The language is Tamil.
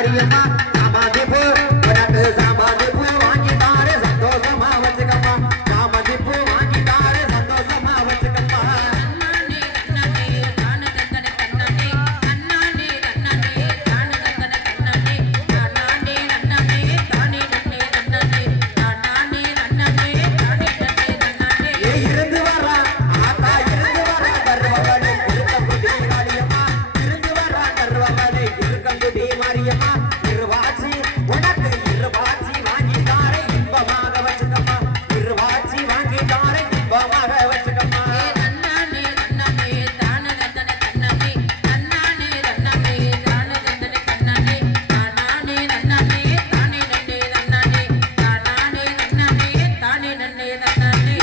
காரியமா சமாதி பூ உனக்கு சமாதி பூ வாங்கி தாரு சந்தோஷமா வச்சுக்கம்மா நான்